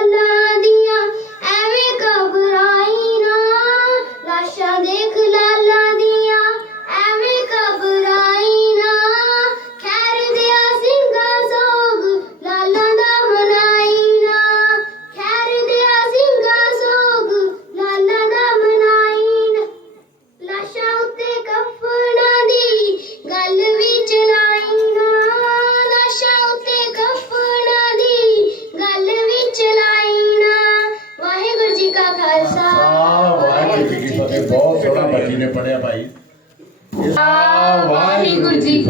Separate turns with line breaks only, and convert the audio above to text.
la
बहुत सोना ने पढ़िया भाई। वाहे जी